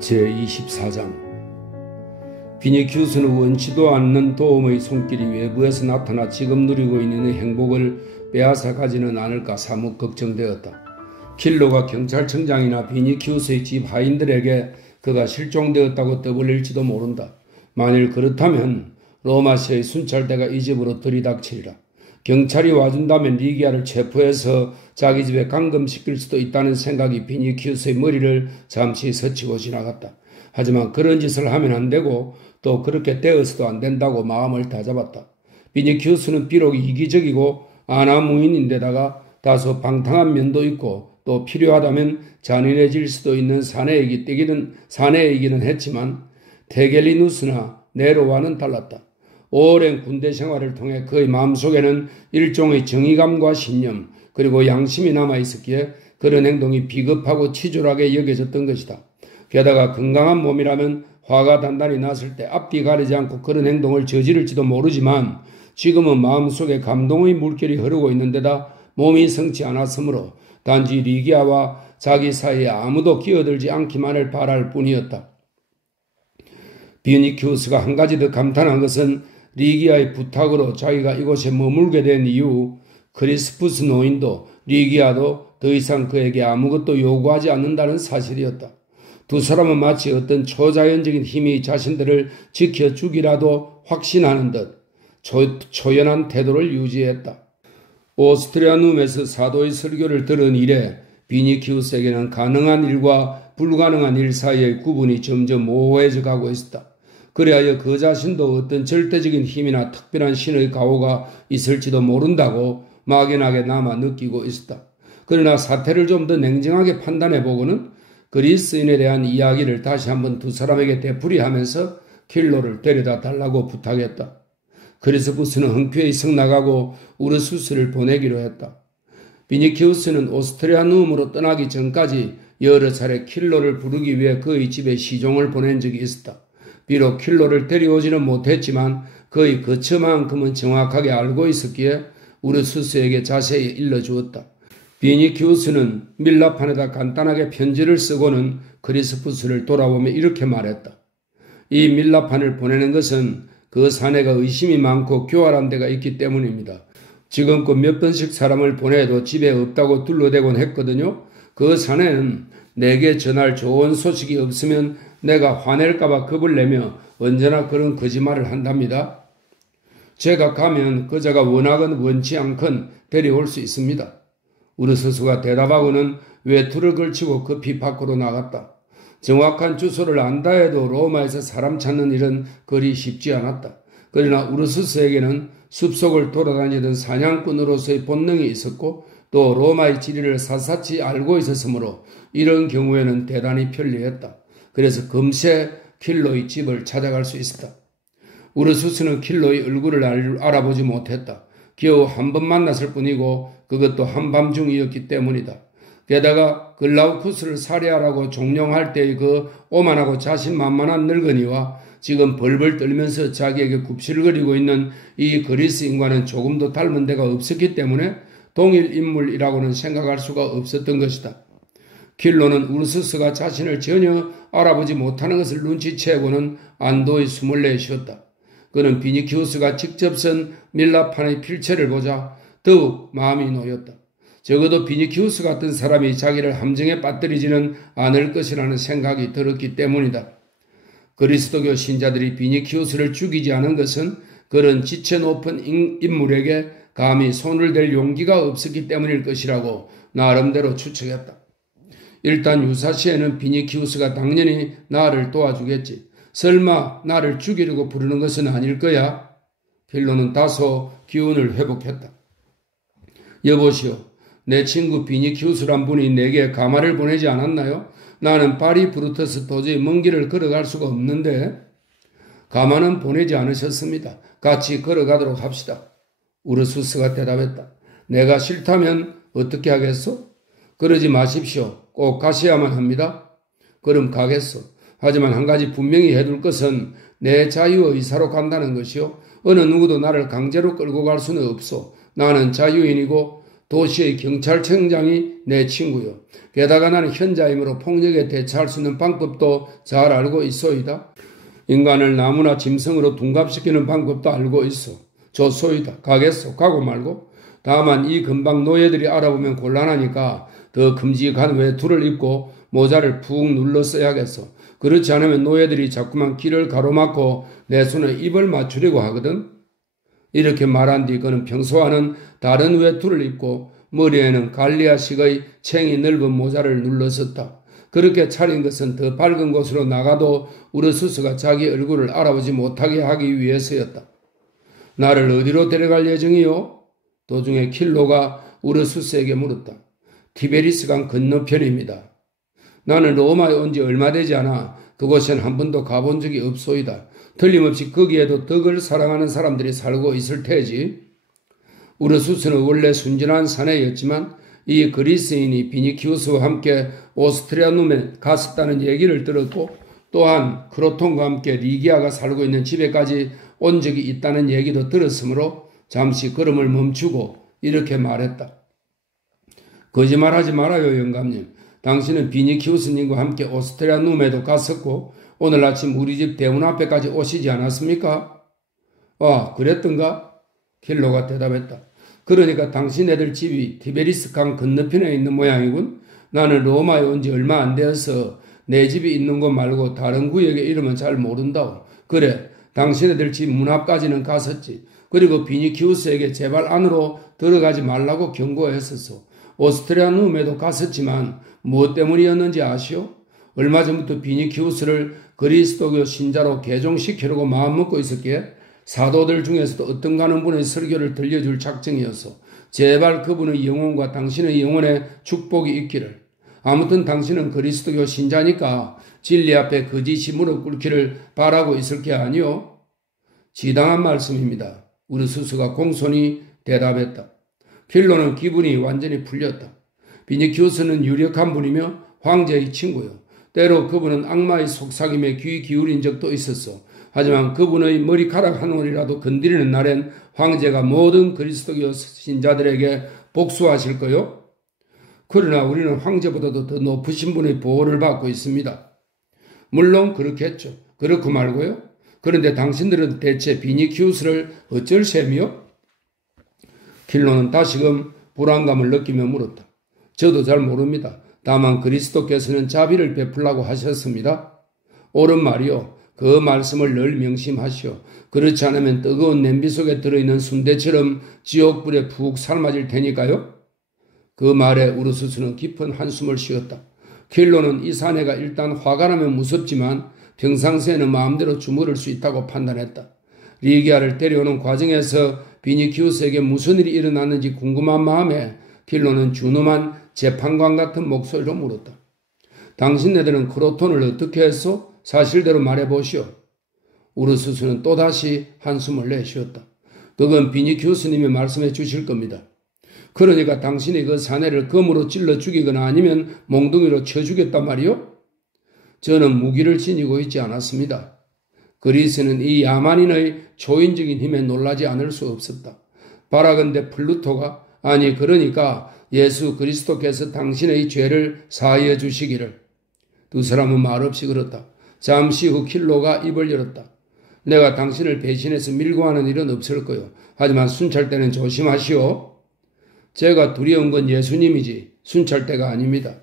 제24장 비니키우스는 원치도 않는 도움의 손길이 외부에서 나타나 지금 누리고 있는 행복을 빼앗아 가지는 않을까 사뭇 걱정되었다. 킬로가 경찰청장이나 비니키우스의 집 하인들에게 그가 실종되었다고 떠벌릴지도 모른다. 만일 그렇다면 로마시의 순찰대가 이 집으로 들이닥치리라. 경찰이 와준다면 리기아를 체포해서 자기 집에 감금시킬 수도 있다는 생각이 비니키우스의 머리를 잠시 스치고 지나갔다. 하지만 그런 짓을 하면 안 되고 또 그렇게 되어서도 안 된다고 마음을 다잡았다. 비니키우스는 비록 이기적이고 아나무인인데다가 다소 방탕한 면도 있고 또 필요하다면 잔인해질 수도 있는 사내이기는 했지만 테겔리누스나 네로와는 달랐다. 오랜 군대 생활을 통해 그의 마음속에는 일종의 정의감과 신념 그리고 양심이 남아있었기에 그런 행동이 비겁하고 치졸하게 여겨졌던 것이다. 게다가 건강한 몸이라면 화가 단단히 났을 때 앞뒤 가리지 않고 그런 행동을 저지를지도 모르지만 지금은 마음속에 감동의 물결이 흐르고 있는 데다 몸이 성치 않았으므로 단지 리기아와 자기 사이에 아무도 끼어들지 않기만을 바랄 뿐이었다. 비니키우스가 한 가지 더 감탄한 것은 리기아의 부탁으로 자기가 이곳에 머물게 된 이후 크리스푸스 노인도 리기아도 더 이상 그에게 아무것도 요구하지 않는다는 사실이었다. 두 사람은 마치 어떤 초자연적인 힘이 자신들을 지켜주기라도 확신하는 듯 초연한 태도를 유지했다. 오스트리아눔에서 사도의 설교를 들은 이래 비니키우스에게는 가능한 일과 불가능한 일 사이의 구분이 점점 모호해져 가고 있었다. 그리하여 그 자신도 어떤 절대적인 힘이나 특별한 신의 가호가 있을지도 모른다고 막연하게 남아 느끼고 있었다. 그러나 사태를 좀 더 냉정하게 판단해보고는 그리스인에 대한 이야기를 다시 한번 두 사람에게 되풀이하면서 킬로를 데려다 달라고 부탁했다. 크리스푸스는 흔쾌히 성나가고 우르수스를 보내기로 했다. 비니키우스는 오스트리아눔으로 떠나기 전까지 여러 차례 킬로를 부르기 위해 그의 집에 시종을 보낸 적이 있었다. 비록 킬로를 데려오지는 못했지만 그의 거처만큼은 정확하게 알고 있었기에 우르수스에게 자세히 일러주었다. 비니키우스는 밀라판에다 간단하게 편지를 쓰고는 크리스푸스를 돌아보며 이렇게 말했다. 이 밀라판을 보내는 것은 그 사내가 의심이 많고 교활한 데가 있기 때문입니다. 지금껏 몇 번씩 사람을 보내도 집에 없다고 둘러대곤 했거든요. 그 사내는 내게 전할 좋은 소식이 없으면 내가 화낼까봐 겁을 내며 언제나 그런 거짓말을 한답니다. 제가 가면 그자가 원하건 원치 않건 데려올 수 있습니다. 우르수스가 대답하고는 외투를 걸치고 급히 밖으로 나갔다. 정확한 주소를 안다 해도 로마에서 사람 찾는 일은 그리 쉽지 않았다. 그러나 우르수스에게는 숲속을 돌아다니던 사냥꾼으로서의 본능이 있었고 또 로마의 지리를 샅샅이 알고 있었으므로 이런 경우에는 대단히 편리했다. 그래서 금세 킬로의 집을 찾아갈 수 있었다. 우르수스는 킬로의 얼굴을 알아보지 못했다. 겨우 한 번 만났을 뿐이고 그것도 한밤중이었기 때문이다. 게다가 글라우쿠스를 살해하라고 종용할 때의 그 오만하고 자신만만한 늙은이와 지금 벌벌 떨면서 자기에게 굽실거리고 있는 이 그리스인과는 조금도 닮은 데가 없었기 때문에 동일 인물이라고는 생각할 수가 없었던 것이다. 킬로는 우르수스가 자신을 전혀 알아보지 못하는 것을 눈치채고는 안도의 숨을 내쉬었다. 그는 비니키우스가 직접 쓴 밀라판의 필체를 보자 더욱 마음이 놓였다. 적어도 비니키우스 같은 사람이 자기를 함정에 빠뜨리지는 않을 것이라는 생각이 들었기 때문이다. 그리스도교 신자들이 비니키우스를 죽이지 않은 것은 그런 지체 높은 인물에게 감히 손을 댈 용기가 없었기 때문일 것이라고 나름대로 추측했다. 일단 유사시에는 비니키우스가 당연히 나를 도와주겠지. 설마 나를 죽이려고 부르는 것은 아닐 거야? 킬로는 다소 기운을 회복했다. 여보시오, 내 친구 비니키우스란 분이 내게 가마를 보내지 않았나요? 나는 파리 브루터스 도저히 먼 길을 걸어갈 수가 없는데. 가마는 보내지 않으셨습니다. 같이 걸어가도록 합시다. 우르수스가 대답했다. 내가 싫다면 어떻게 하겠소? 그러지 마십시오. 꼭 가셔야만 합니다. 그럼 가겠소. 하지만 한 가지 분명히 해둘 것은 내 자유의 의사로 간다는 것이요. 어느 누구도 나를 강제로 끌고 갈 수는 없소. 나는 자유인이고 도시의 경찰청장이 내 친구요. 게다가 나는 현자이므로 폭력에 대처할 수 있는 방법도 잘 알고 있소이다. 인간을 나무나 짐승으로 둔갑시키는 방법도 알고 있어. 좋소이다. 가겠소. 가고 말고. 다만 이 근방 노예들이 알아보면 곤란하니까 더 큼직한 외투를 입고 모자를 푹 눌러 써야겠어. 그렇지 않으면 노예들이 자꾸만 길을 가로막고 내 손에 입을 맞추려고 하거든. 이렇게 말한 뒤 그는 평소와는 다른 외투를 입고 머리에는 갈리아식의 챙이 넓은 모자를 눌렀었다. 그렇게 차린 것은 더 밝은 곳으로 나가도 우르수스가 자기 얼굴을 알아보지 못하게 하기 위해서였다. 나를 어디로 데려갈 예정이요? 도중에 킬로가 우르수스에게 물었다. 티베리스강 건너편입니다. 나는 로마에 온 지 얼마 되지 않아 그곳엔 한 번도 가본 적이 없소이다. 틀림없이 거기에도 덕을 사랑하는 사람들이 살고 있을 테지. 우르수스는 원래 순진한 사내였지만 이 그리스인이 비니키우스와 함께 오스트리아 눔에 갔었다는 얘기를 들었고 또한 크로톤과 함께 리기아가 살고 있는 집에까지 온 적이 있다는 얘기도 들었으므로 잠시 걸음을 멈추고 이렇게 말했다. 거짓말하지 말아요, 영감님. 당신은 비니키우스님과 함께 오스트리아 눔에도 갔었고 오늘 아침 우리 집 대문 앞에까지 오시지 않았습니까? 아, 그랬던가? 킬로가 대답했다. 그러니까 당신네들 집이 티베리스 강 건너편에 있는 모양이군. 나는 로마에 온 지 얼마 안 되어서 내 집이 있는 곳 말고 다른 구역의 이름은 잘 모른다고. 그래, 당신네들 집 문 앞까지는 갔었지. 그리고 비니키우스에게 제발 안으로 들어가지 말라고 경고했었어. 오스트리아 눔에도 갔었지만 무엇 때문이었는지 아시오? 얼마 전부터 비니키우스를 그리스도교 신자로 개종시키려고 마음먹고 있었기에 사도들 중에서도 어떤 가는 분의 설교를 들려줄 작정이어서 제발 그분의 영혼과 당신의 영혼에 축복이 있기를. 아무튼 당신은 그리스도교 신자니까 진리 앞에 거짓이 무릎 꿇기를 바라고 있을 게 아니오? 지당한 말씀입니다. 우르수스가 공손히 대답했다. 필로는 기분이 완전히 풀렸다. 비니키우스는 유력한 분이며 황제의 친구요. 때로 그분은 악마의 속삭임에 귀 기울인 적도 있었어. 하지만 그분의 머리카락 한 올이라도 건드리는 날엔 황제가 모든 그리스도교 신자들에게 복수하실 거요. 그러나 우리는 황제보다도 더 높으신 분의 보호를 받고 있습니다. 물론 그렇겠죠. 그렇고 말고요. 그런데 당신들은 대체 비니키우스를 어쩔 셈이요? 킬로는 다시금 불안감을 느끼며 물었다. 저도 잘 모릅니다. 다만 그리스도께서는 자비를 베풀라고 하셨습니다. 옳은 말이요. 그 말씀을 늘 명심하시오. 그렇지 않으면 뜨거운 냄비 속에 들어있는 순대처럼 지옥불에 푹 삶아질 테니까요. 그 말에 우르수스는 깊은 한숨을 쉬었다. 킬로는 이 사내가 일단 화가 나면 무섭지만 평상시에는 마음대로 주무를 수 있다고 판단했다. 리기아를 데려오는 과정에서 비니키우스에게 무슨 일이 일어났는지 궁금한 마음에 킬로는 준엄한 재판관 같은 목소리로 물었다. 당신네들은 크로톤을 어떻게 했소? 사실대로 말해보시오. 우르수스는 또다시 한숨을 내쉬었다. 그건 비니키우스님이 말씀해 주실 겁니다. 그러니까 당신이 그 사내를 검으로 찔러 죽이거나 아니면 몽둥이로 쳐 죽였단 말이요? 저는 무기를 지니고 있지 않았습니다. 그리스는 이 야만인의 초인적인 힘에 놀라지 않을 수 없었다. 바라건대 플루토가 아니 그러니까 예수 그리스도께서 당신의 죄를 사하여 주시기를. 두 사람은 말없이 그렇다. 잠시 후 킬로가 입을 열었다. 내가 당신을 배신해서 밀고 하는 일은 없을 거요. 하지만 순찰 때는 조심하시오. 제가 두려운 건 예수님이지 순찰대가 아닙니다.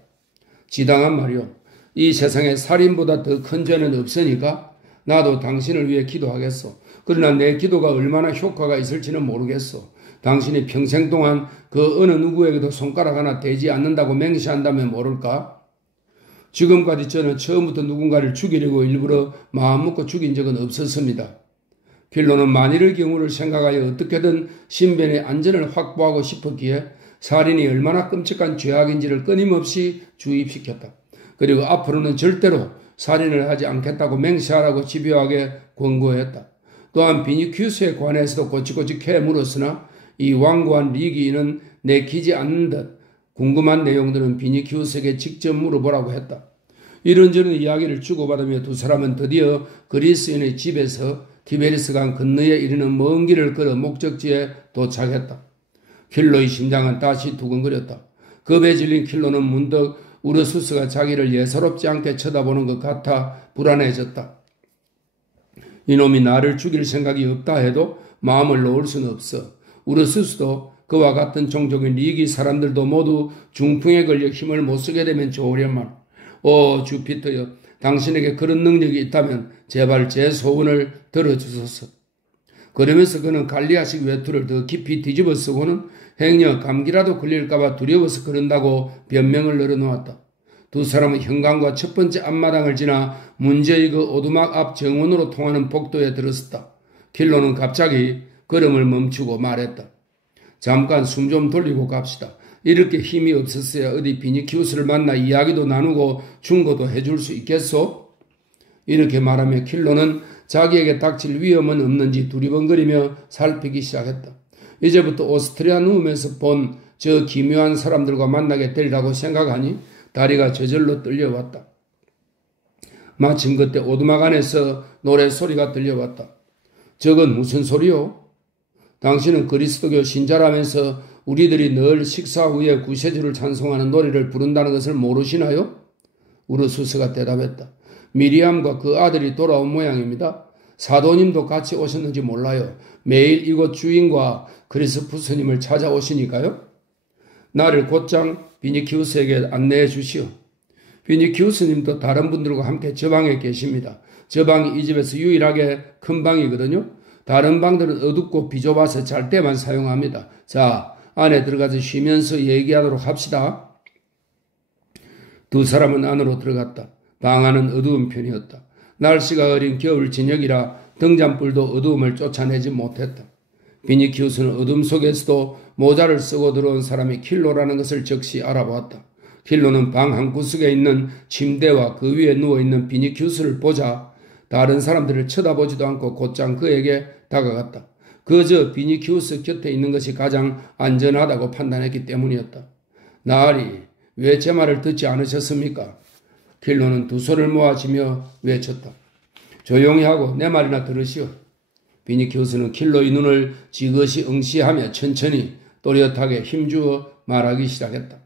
지당한 말이오. 이 세상에 살인보다 더 큰 죄는 없으니까 나도 당신을 위해 기도하겠소. 그러나 내 기도가 얼마나 효과가 있을지는 모르겠소. 당신이 평생 동안 그 어느 누구에게도 손가락 하나 대지 않는다고 맹세한다면 모를까? 지금까지 저는 처음부터 누군가를 죽이려고 일부러 마음먹고 죽인 적은 없었습니다. 필로는 만일의 경우를 생각하여 어떻게든 신변의 안전을 확보하고 싶었기에 살인이 얼마나 끔찍한 죄악인지를 끊임없이 주입시켰다. 그리고 앞으로는 절대로 살인을 하지 않겠다고 맹세하라고 집요하게 권고했다. 또한 비니키우스에 관해서도 꼬치꼬치 캐물었으나 이 완고한 리기인은 내키지 않는 듯 궁금한 내용들은 비니키우스에게 직접 물어보라고 했다. 이런저런 이야기를 주고받으며 두 사람은 드디어 그리스인의 집에서 티베리스강 건너에 이르는 먼 길을 걸어 목적지에 도착했다. 킬로의 심장은 다시 두근거렸다. 겁에 질린 킬로는 문득 우르수스가 자기를 예사롭지 않게 쳐다보는 것 같아 불안해졌다. 이놈이 나를 죽일 생각이 없다 해도 마음을 놓을 수는 없어. 우르수스도 그와 같은 종족인 리기 사람들도 모두 중풍에 걸려 힘을 못 쓰게 되면 좋으련만. 오 주피터여, 당신에게 그런 능력이 있다면 제발 제 소원을 들어주소서. 그러면서 그는 갈리아식 외투를 더 깊이 뒤집어 쓰고는 행여 감기라도 걸릴까봐 두려워서 그런다고 변명을 늘어놓았다. 두 사람은 현관과 첫 번째 앞마당을 지나 문제의 그 오두막 앞 정원으로 통하는 복도에 들었었다. 킬로는 갑자기 걸음을 멈추고 말했다. 잠깐 숨 좀 돌리고 갑시다. 이렇게 힘이 없었어야 어디 비니키우스를 만나 이야기도 나누고 충고도 해줄 수 있겠소? 이렇게 말하며 킬로는 자기에게 닥칠 위험은 없는지 두리번거리며 살피기 시작했다. 이제부터 오스트리아 누움에서 본 저 기묘한 사람들과 만나게 되리라고 생각하니 다리가 저절로 떨려왔다. 마침 그때 오두막 안에서 노래소리가 들려왔다. 저건 무슨 소리요? 당신은 그리스도교 신자라면서 우리들이 늘 식사 후에 구세주를 찬송하는 노래를 부른다는 것을 모르시나요? 우르수스가 대답했다. 미리암과 그 아들이 돌아온 모양입니다. 사도님도 같이 오셨는지 몰라요. 매일 이곳 주인과 그리스푸스님을 찾아오시니까요. 나를 곧장 비니키우스에게 안내해 주시오. 비니키우스님도 다른 분들과 함께 저 방에 계십니다. 저 방이 이 집에서 유일하게 큰 방이거든요. 다른 방들은 어둡고 비좁아서 잘 때만 사용합니다. 자, 안에 들어가서 쉬면서 얘기하도록 합시다. 두 사람은 안으로 들어갔다. 방 안은 어두운 편이었다. 날씨가 어린 겨울 저녁이라 등잔불도 어두움을 쫓아내지 못했다. 비니키우스는 어둠 속에서도 모자를 쓰고 들어온 사람이 킬로라는 것을 즉시 알아보았다. 킬로는 방 한구석에 있는 침대와 그 위에 누워있는 비니키우스를 보자 다른 사람들을 쳐다보지도 않고 곧장 그에게 다가갔다. 그저 비니키우스 곁에 있는 것이 가장 안전하다고 판단했기 때문이었다. 나으리, 왜 제 말을 듣지 않으셨습니까? 킬로는 두 손을 모아지며 외쳤다. 조용히 하고 내 말이나 들으시오. 비니키우스는 킬로의 눈을 지그시 응시하며 천천히 또렷하게 힘주어 말하기 시작했다.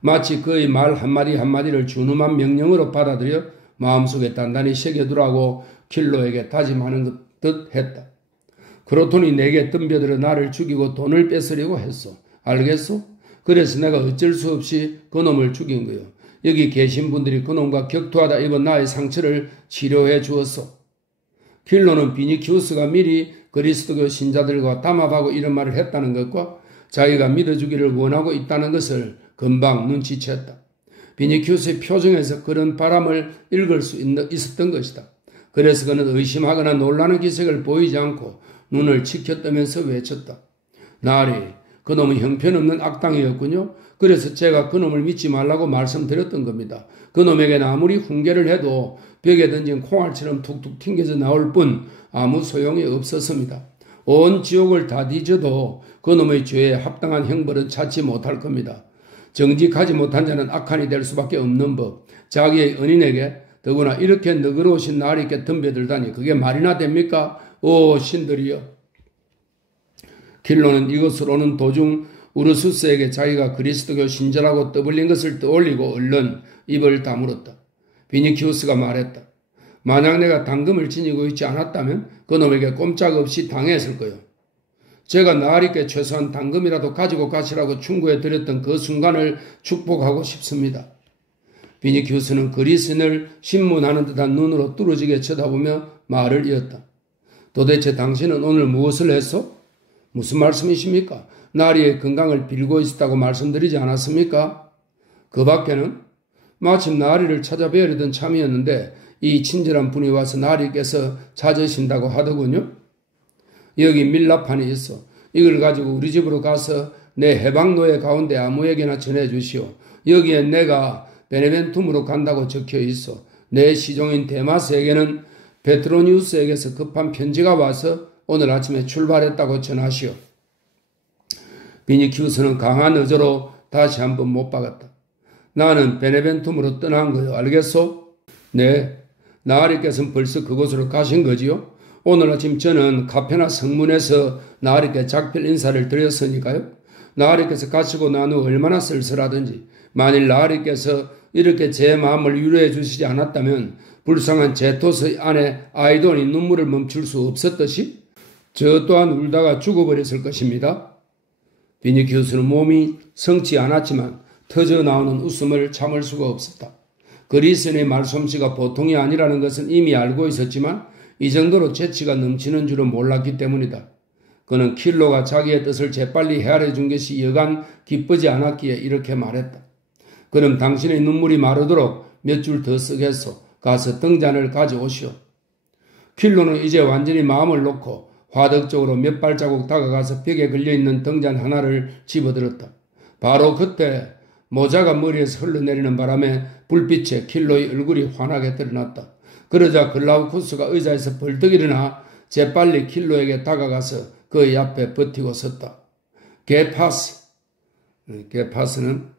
마치 그의 말 한마디 한마디를 준엄한 명령으로 받아들여 마음속에 단단히 새겨두라고 킬로에게 다짐하는 듯 했다. 그렇더니 내게 덤벼들어 나를 죽이고 돈을 뺏으려고 했소. 알겠소? 그래서 내가 어쩔 수 없이 그놈을 죽인 거요. 여기 계신 분들이 그놈과 격투하다 입은 나의 상처를 치료해 주었소. 킬로는 비니키우스가 미리 그리스도교 신자들과 담합하고 이런 말을 했다는 것과 자기가 믿어주기를 원하고 있다는 것을 금방 눈치챘다. 비니키우스의 표정에서 그런 바람을 읽을 수 있었던 것이다. 그래서 그는 의심하거나 놀라는 기색을 보이지 않고 눈을 치켜뜨면서 외쳤다. 나으리, 그놈은 형편없는 악당이었군요. 그래서 제가 그놈을 믿지 말라고 말씀드렸던 겁니다. 그놈에게는 아무리 훈계를 해도 벽에 던진 콩알처럼 툭툭 튕겨져 나올 뿐 아무 소용이 없었습니다. 온 지옥을 다 뒤져도 그놈의 죄에 합당한 형벌은 찾지 못할 겁니다. 정직하지 못한 자는 악한이 될 수밖에 없는 법. 자기의 은인에게 더구나 이렇게 너그러우신 나으리께 덤벼들다니 그게 말이나 됩니까? 오 신들이여. 킬로는 이곳을 오는 도중 우르수스에게 자기가 그리스도교 신자라고 떠벌린 것을 떠올리고 얼른 입을 다물었다. 비니키우스가 말했다. 만약 내가 당금을 지니고 있지 않았다면 그놈에게 꼼짝없이 당했을 거요. 제가 나으리께 최소한 당금이라도 가지고 가시라고 충고해 드렸던 그 순간을 축복하고 싶습니다. 비니키우스는 그리스인을 신문하는 듯한 눈으로 뚫어지게 쳐다보며 말을 이었다. 도대체 당신은 오늘 무엇을 했소? 무슨 말씀이십니까? 나리의 건강을 빌고 있었다고 말씀드리지 않았습니까? 그 밖에는 마침 나리를 찾아뵈려던 참이었는데 이 친절한 분이 와서 나리께서 찾으신다고 하더군요. 여기 밀랍판이 있어. 이걸 가지고 우리 집으로 가서 내 해방노예 가운데 아무에게나 전해주시오. 여기에 내가 베네벤툼으로 간다고 적혀 있어. 내 시종인 데마스에게는 베트로니우스에게서 급한 편지가 와서 오늘 아침에 출발했다고 전하시오. 비니키우스는 강한 의조로 다시 한번 못 박았다. 나는 베네벤툼으로 떠난 거요. 알겠소? 네. 나으리께서는 벌써 그곳으로 가신 거지요? 오늘 아침 저는 카페나 성문에서 나으리께 작별 인사를 드렸으니까요. 나으리께서 가시고 난 후 얼마나 쓸쓸하든지 만일 나으리께서 이렇게 제 마음을 위로해 주시지 않았다면 불쌍한 제토스 아내 아이돈이 눈물을 멈출 수 없었듯이 저 또한 울다가 죽어버렸을 것입니다. 비니키우스는 몸이 성치 않았지만 터져 나오는 웃음을 참을 수가 없었다. 그리스인의 말솜씨가 보통이 아니라는 것은 이미 알고 있었지만 이 정도로 재치가 넘치는 줄은 몰랐기 때문이다. 그는 킬로가 자기의 뜻을 재빨리 헤아려 준 것이 여간 기쁘지 않았기에 이렇게 말했다. 그럼 당신의 눈물이 마르도록 몇 줄 더 쓰겠소. 가서 등잔을 가져오시오. 킬로는 이제 완전히 마음을 놓고 화덕적으로 몇 발자국 다가가서 벽에 걸려있는 등잔 하나를 집어들었다. 바로 그때 모자가 머리에서 흘러내리는 바람에 불빛에 킬로의 얼굴이 환하게 드러났다. 그러자 글라우쿠스가 의자에서 벌떡 일어나 재빨리 킬로에게 다가가서 그의 앞에 버티고 섰다. 게파스. 게파스는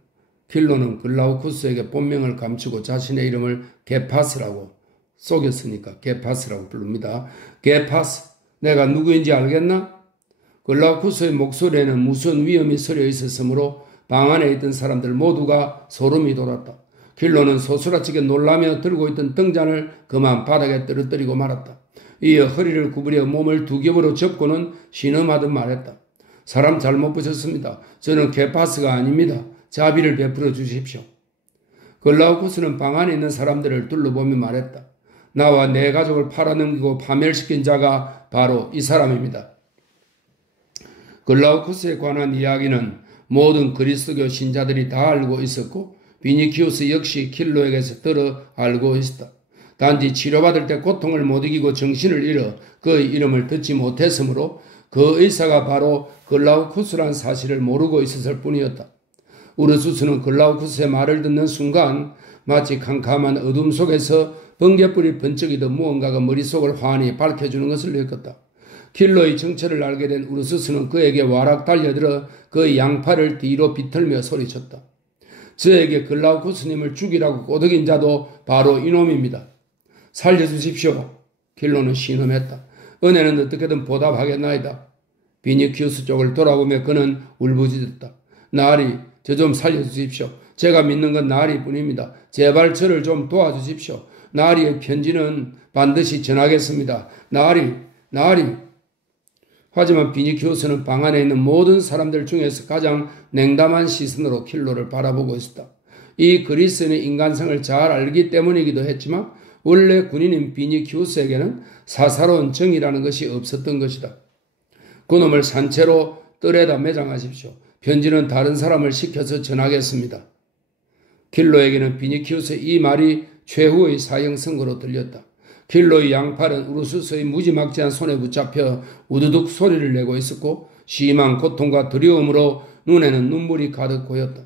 킬로는 글라우쿠스에게 본명을 감추고 자신의 이름을 게파스라고 속였으니까 게파스라고 부릅니다. 게파스, 내가 누구인지 알겠나? 글라우쿠스의 목소리에는 무슨 위험이 서려 있었으므로 방 안에 있던 사람들 모두가 소름이 돋았다. 킬로는 소스라치게 놀라며 들고 있던 등잔을 그만 바닥에 떨어뜨리고 말았다. 이어 허리를 구부려 몸을 두 겹으로 접고는 신음하듯 말했다. 사람 잘못 보셨습니다. 저는 게파스가 아닙니다. 자비를 베풀어 주십시오. 글라우쿠스는 방 안에 있는 사람들을 둘러보며 말했다. 나와 내 가족을 팔아넘기고 파멸시킨 자가 바로 이 사람입니다. 글라우쿠스에 관한 이야기는 모든 그리스도교 신자들이 다 알고 있었고 비니키우스 역시 킬로에게서 들어 알고 있었다. 단지 치료받을 때 고통을 못 이기고 정신을 잃어 그의 이름을 듣지 못했으므로 그 의사가 바로 글라우쿠스란 사실을 모르고 있었을 뿐이었다. 우르수스는 글라우쿠스의 말을 듣는 순간 마치 캄캄한 어둠 속에서 번개불이 번쩍이듯 무언가가 머릿속을 환히 밝혀주는 것을 느꼈다. 킬로의 정체를 알게 된 우르수스는 그에게 와락 달려들어 그의 양팔을 뒤로 비틀며 소리쳤다. 저에게 글라우쿠스님을 죽이라고 꼬드긴 자도 바로 이놈입니다. 살려주십시오. 킬로는 신음했다. 은혜는 어떻게든 보답하겠나이다. 비니키우스 쪽을 돌아보며 그는 울부짖었다. 나으리, 저 좀 살려주십시오. 제가 믿는 건 나으리 뿐입니다. 제발 저를 좀 도와주십시오. 나으리의 편지는 반드시 전하겠습니다. 나으리, 나으리. 하지만 비니키우스는 방 안에 있는 모든 사람들 중에서 가장 냉담한 시선으로 킬로를 바라보고 있었다. 이 그리스인의 인간성을 잘 알기 때문이기도 했지만 원래 군인인 비니키우스에게는 사사로운 정의라는 것이 없었던 것이다. 그놈을 산채로 뜰에다 매장하십시오. 편지는 다른 사람을 시켜서 전하겠습니다. 킬로에게는 비니키우스의 이 말이 최후의 사형 선고로 들렸다. 킬로의 양팔은 우르수스의 무지막지한 손에 붙잡혀 우두둑 소리를 내고 있었고 심한 고통과 두려움으로 눈에는 눈물이 가득 고였다.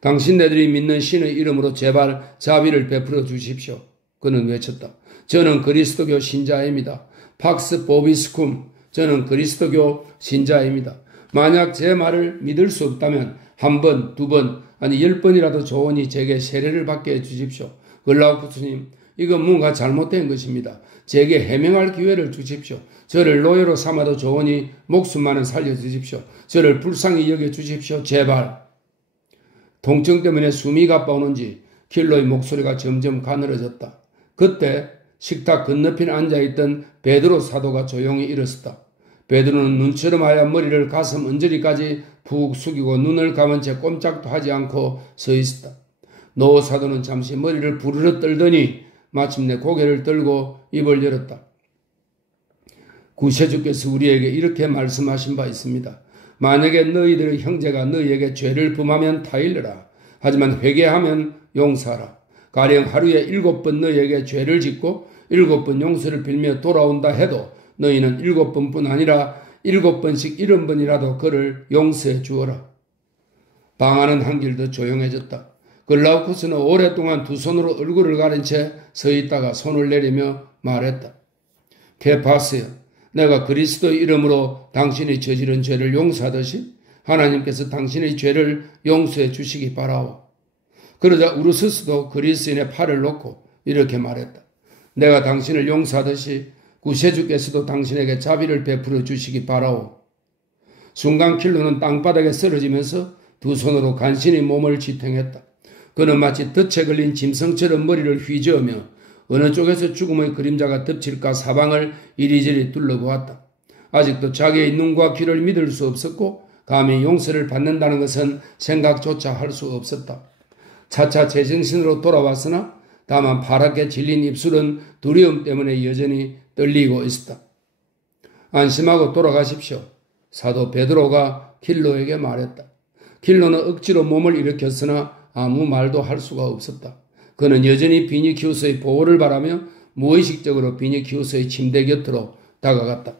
당신네들이 믿는 신의 이름으로 제발 자비를 베풀어 주십시오. 그는 외쳤다. 저는 그리스도교 신자입니다. 팍스 보비스쿰. 저는 그리스도교 신자입니다. 만약 제 말을 믿을 수 없다면 한 번, 두 번, 아니 10번이라도 좋으니 제게 세례를 받게 해주십시오. 글라우쿠스님, 이건 뭔가 잘못된 것입니다. 제게 해명할 기회를 주십시오. 저를 노예로 삼아도 좋으니 목숨만은 살려주십시오. 저를 불쌍히 여겨주십시오. 제발. 통증 때문에 숨이 가빠오는지 킬로의 목소리가 점점 가늘어졌다. 그때 식탁 건너편에 앉아있던 베드로 사도가 조용히 일었었다. 베드로는 눈처럼 하얀 머리를 가슴 언저리까지 푹 숙이고 눈을 감은 채 꼼짝도 하지 않고 서 있었다. 노 사도는 잠시 머리를 부르르 떨더니 마침내 고개를 들고 입을 열었다. 구세주께서 우리에게 이렇게 말씀하신 바 있습니다. 만약에 너희들의 형제가 너희에게 죄를 범하면 타일러라. 하지만 회개하면 용서하라. 가령 하루에 7번 너희에게 죄를 짓고 7번 용서를 빌며 돌아온다 해도 너희는 7번뿐 아니라 7번씩 70번이라도 그를 용서해 주어라. 방 안은 한길 더 조용해졌다. 글라우쿠스는 오랫동안 두 손으로 얼굴을 가린 채 서 있다가 손을 내리며 말했다. 게파스여, 내가 그리스도의 이름으로 당신이 저지른 죄를 용서하듯이 하나님께서 당신의 죄를 용서해 주시기 바라오. 그러자 우르수스도 그리스인의 팔을 놓고 이렇게 말했다. 내가 당신을 용서하듯이 구세주께서도 당신에게 자비를 베풀어 주시기 바라오. 순간 킬로는 땅바닥에 쓰러지면서 두 손으로 간신히 몸을 지탱했다. 그는 마치 덫에 걸린 짐승처럼 머리를 휘저으며 어느 쪽에서 죽음의 그림자가 덮칠까 사방을 이리저리 둘러보았다. 아직도 자기의 눈과 귀를 믿을 수 없었고 감히 용서를 받는다는 것은 생각조차 할 수 없었다. 차차 제정신으로 돌아왔으나 다만 파랗게 질린 입술은 두려움 때문에 여전히 떨리고 있었다. 안심하고 돌아가십시오. 사도 베드로가 킬로에게 말했다. 킬로는 억지로 몸을 일으켰으나 아무 말도 할 수가 없었다. 그는 여전히 비니키우스의 보호를 바라며 무의식적으로 비니키우스의 침대 곁으로 다가갔다.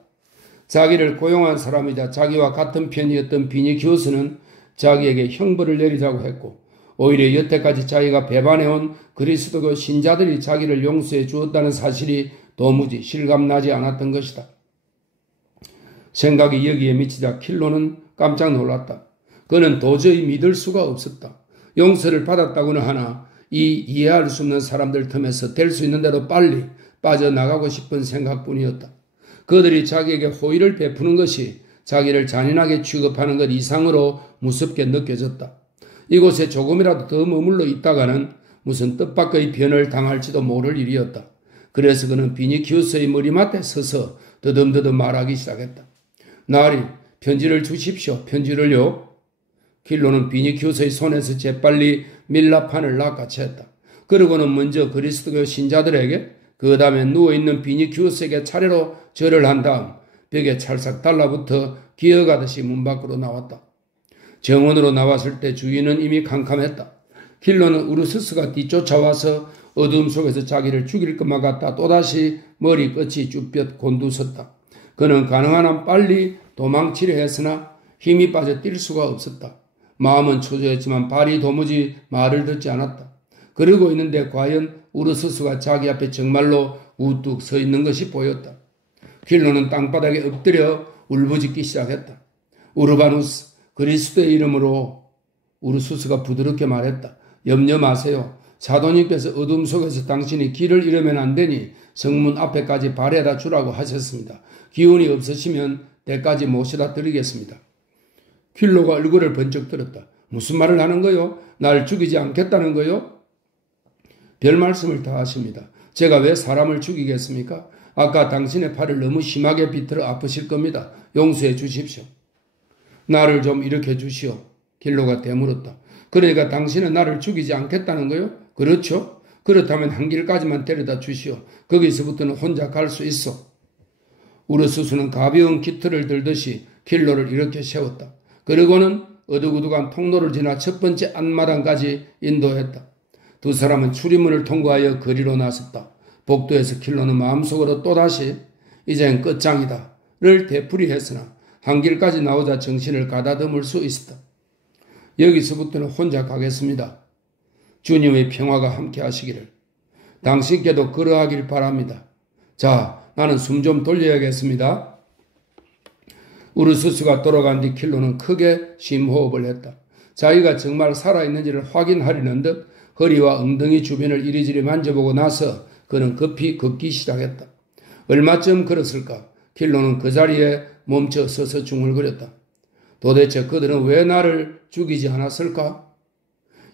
자기를 고용한 사람이자 자기와 같은 편이었던 비니키우스는 자기에게 형벌을 내리자고 했고 오히려 여태까지 자기가 배반해온 그리스도교 신자들이 자기를 용서해 주었다는 사실이 도무지 실감나지 않았던 것이다. 생각이 여기에 미치자 킬로는 깜짝 놀랐다. 그는 도저히 믿을 수가 없었다. 용서를 받았다고는 하나 이 이해할 수 없는 사람들 틈에서 될 수 있는 대로 빨리 빠져나가고 싶은 생각뿐이었다. 그들이 자기에게 호의를 베푸는 것이 자기를 잔인하게 취급하는 것 이상으로 무섭게 느껴졌다. 이곳에 조금이라도 더 머물러 있다가는 무슨 뜻밖의 변을 당할지도 모를 일이었다. 그래서 그는 비니키우스의 머리맡에 서서 더듬더듬 말하기 시작했다. 나으리, 편지를 주십시오. 편지를요. 킬로는 비니키우스의 손에서 재빨리 밀라판을 낚아챘다. 그러고는 먼저 그리스도교 신자들에게 그 다음에 누워있는 비니키우스에게 차례로 절을 한 다음 벽에 찰싹 달라붙어 기어가듯이 문 밖으로 나왔다. 정원으로 나왔을 때 주위는 이미 캄캄했다. 킬로는 우르스스가 뒤쫓아와서 어두움 속에서 자기를 죽일 것만 같아 또다시 머리끝이 쭈뼛 곤두섰다. 그는 가능한 한 빨리 도망치려 했으나 힘이 빠져 뛸 수가 없었다. 마음은 초조했지만 발이 도무지 말을 듣지 않았다. 그러고 있는데 과연 우르스스가 자기 앞에 정말로 우뚝 서 있는 것이 보였다. 킬로는 땅바닥에 엎드려 울부짖기 시작했다. 우르바누스, 그리스도의 이름으로 우르스스가 부드럽게 말했다. 염려 마세요. 사도님께서 어둠 속에서 당신이 길을 잃으면 안 되니 성문 앞에까지 발에다 주라고 하셨습니다. 기운이 없으시면 때까지 모셔다 드리겠습니다. 킬로가 얼굴을 번쩍 들었다. 무슨 말을 하는 거요? 날 죽이지 않겠다는 거요? 별 말씀을 다 하십니다. 제가 왜 사람을 죽이겠습니까? 아까 당신의 팔을 너무 심하게 비틀어 아프실 겁니다. 용서해 주십시오. 나를 좀 일으켜 주시오. 킬로가 되물었다. 그러니까 당신은 나를 죽이지 않겠다는 거요? 그렇죠? 그렇다면 한 길까지만 데려다 주시오. 거기서부터는 혼자 갈 수 있어. 우르스스는 가벼운 깃털을 들듯이 킬로를 일으켜 세웠다. 그리고는 어둑어둑한 통로를 지나 첫 번째 안마당까지 인도했다. 두 사람은 출입문을 통과하여 거리로 나섰다. 복도에서 킬로는 마음속으로 또다시 이젠 끝장이다를 되풀이했으나 한 길까지 나오자 정신을 가다듬을 수 있었다. 여기서부터는 혼자 가겠습니다. 주님의 평화가 함께 하시기를. 당신께도 그러하길 바랍니다. 자, 나는 숨 좀 돌려야겠습니다. 우르스스가 돌아간 뒤 킬로는 크게 심호흡을 했다. 자기가 정말 살아있는지를 확인하려는 듯 허리와 엉덩이 주변을 이리저리 만져보고 나서 그는 급히 걷기 시작했다. 얼마쯤 걸었을까? 킬로는 그 자리에 멈춰 서서 중얼거렸다. 도대체 그들은 왜 나를 죽이지 않았을까?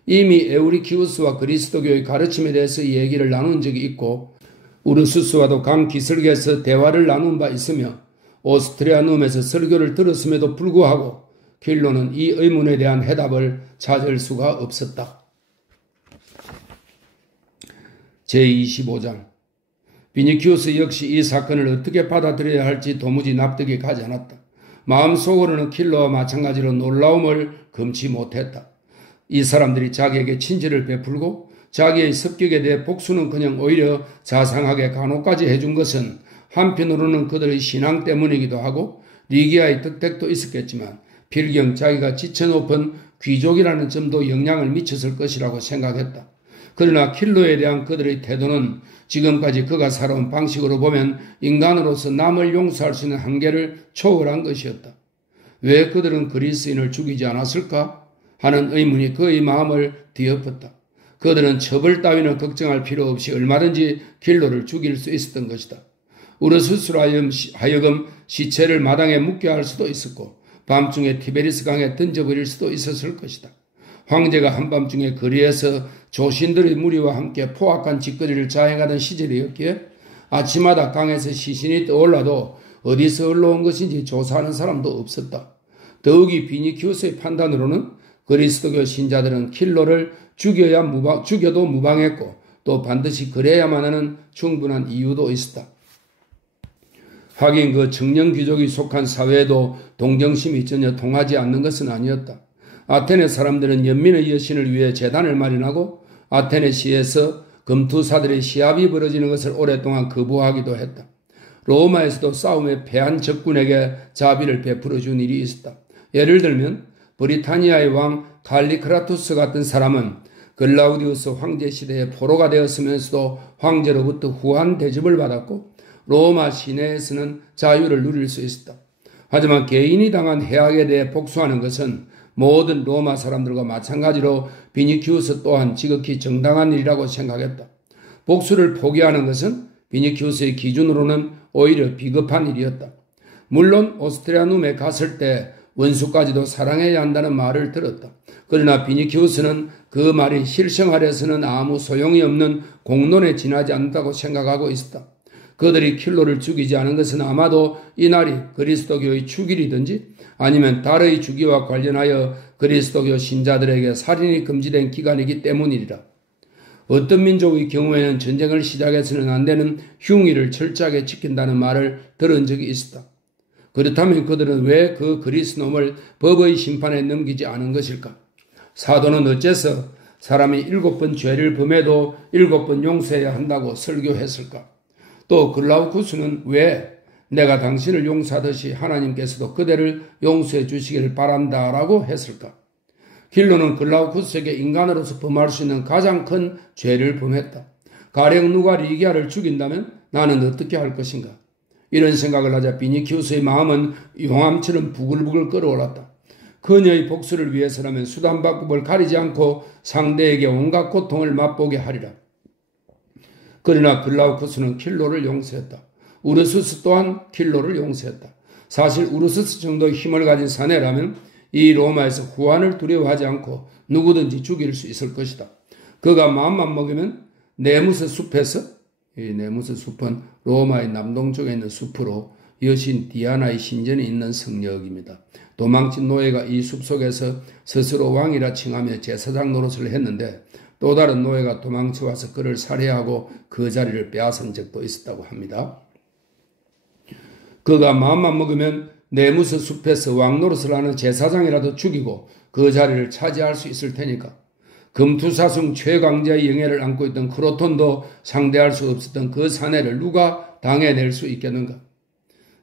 이미 에우리키우스와 그리스도교의 가르침에 대해서 얘기를 나눈 적이 있고 우르스스와도 강 기슭에서 대화를 나눈 바 있으며 오스트리아눔에서 설교를 들었음에도 불구하고 킬로는 이 의문에 대한 해답을 찾을 수가 없었다. 제25장 비니키우스 역시 이 사건을 어떻게 받아들여야 할지 도무지 납득이 가지 않았다. 마음속으로는 킬로와 마찬가지로 놀라움을 금치 못했다. 이 사람들이 자기에게 친절을 베풀고 자기의 습격에 대해 복수는 그냥 오히려 자상하게 간호까지 해준 것은 한편으로는 그들의 신앙 때문이기도 하고 리기아의 덕택도 있었겠지만 필경 자기가 지쳐높은 귀족이라는 점도 영향을 미쳤을 것이라고 생각했다. 그러나 킬로에 대한 그들의 태도는 지금까지 그가 살아온 방식으로 보면 인간으로서 남을 용서할 수 있는 한계를 초월한 것이었다. 왜 그들은 그리스인을 죽이지 않았을까? 하는 의문이 그의 마음을 뒤엎었다. 그들은 처벌 따위는 걱정할 필요 없이 얼마든지 킬로를 죽일 수 있었던 것이다. 우르스스로 하여금 시체를 마당에 묻게 할 수도 있었고 밤중에 티베리스 강에 던져버릴 수도 있었을 것이다. 황제가 한밤중에 거리에서 조신들의 무리와 함께 포악한 짓거리를 자행하던 시절이었기에 아침마다 강에서 시신이 떠올라도 어디서 흘러온 것인지 조사하는 사람도 없었다. 더욱이 비니키우스의 판단으로는 그리스도교 신자들은 킬로를 죽여도 무방했고 또 반드시 그래야만 하는 충분한 이유도 있었다. 하긴 그 청년 귀족이 속한 사회에도 동정심이 전혀 통하지 않는 것은 아니었다. 아테네 사람들은 연민의 여신을 위해 제단을 마련하고 아테네 시에서 금투사들의 시합이 벌어지는 것을 오랫동안 거부하기도 했다. 로마에서도 싸움에 패한 적군에게 자비를 베풀어 준 일이 있었다. 예를 들면 브리타니아의 왕 칼리크라투스 같은 사람은 글라우디우스 황제 시대에 포로가 되었으면서도 황제로부터 후한 대접을 받았고 로마 시내에서는 자유를 누릴 수 있었다. 하지만 개인이 당한 해악에 대해 복수하는 것은 모든 로마 사람들과 마찬가지로 비니키우스 또한 지극히 정당한 일이라고 생각했다. 복수를 포기하는 것은 비니키우스의 기준으로는 오히려 비겁한 일이었다. 물론 오스트리아눔에 갔을 때 원수까지도 사랑해야 한다는 말을 들었다. 그러나 비니키우스는 그 말이 실생활에서는 아무 소용이 없는 공론에 지나지 않는다고 생각하고 있었다. 그들이 킬로를 죽이지 않은 것은 아마도 이날이 그리스도교의 축일이든지 아니면 달의 주기와 관련하여 그리스도교 신자들에게 살인이 금지된 기간이기 때문이리라. 어떤 민족의 경우에는 전쟁을 시작해서는 안 되는 흉의를 철저하게 지킨다는 말을 들은 적이 있었다. 그렇다면 그들은 왜 그 그리스놈을 법의 심판에 넘기지 않은 것일까? 사도는 어째서 사람이 7번 죄를 범해도 7번 용서해야 한다고 설교했을까? 또 글라우쿠스는 왜 내가 당신을 용서하듯이 하나님께서도 그대를 용서해 주시기를 바란다라고 했을까? 킬로는 글라우쿠스에게 인간으로서 범할 수 있는 가장 큰 죄를 범했다. 가령 누가 리기아를 죽인다면 나는 어떻게 할 것인가? 이런 생각을 하자 비니키우스의 마음은 용암처럼 부글부글 끓어올랐다. 그녀의 복수를 위해서라면 수단방법을 가리지 않고 상대에게 온갖 고통을 맛보게 하리라. 그러나 글라우쿠스는 킬로를 용서했다. 우르수스 또한 킬로를 용서했다. 사실 우르수스 정도의 힘을 가진 사내라면 이 로마에서 후환을 두려워하지 않고 누구든지 죽일 수 있을 것이다. 그가 마음만 먹으면 네무스 숲에서, 이 네무스 숲은 로마의 남동쪽에 있는 숲으로 여신 디아나의 신전이 있는 성역입니다. 도망친 노예가 이 숲속에서 스스로 왕이라 칭하며 제사장 노릇을 했는데 또 다른 노예가 도망쳐와서 그를 살해하고 그 자리를 빼앗은 적도 있었다고 합니다. 그가 마음만 먹으면 네무스 숲에서 왕노릇을 하는 제사장이라도 죽이고 그 자리를 차지할 수 있을 테니까. 금투사승 최강자의 영예를 안고 있던 크로톤도 상대할 수 없었던 그 사내를 누가 당해낼 수 있겠는가?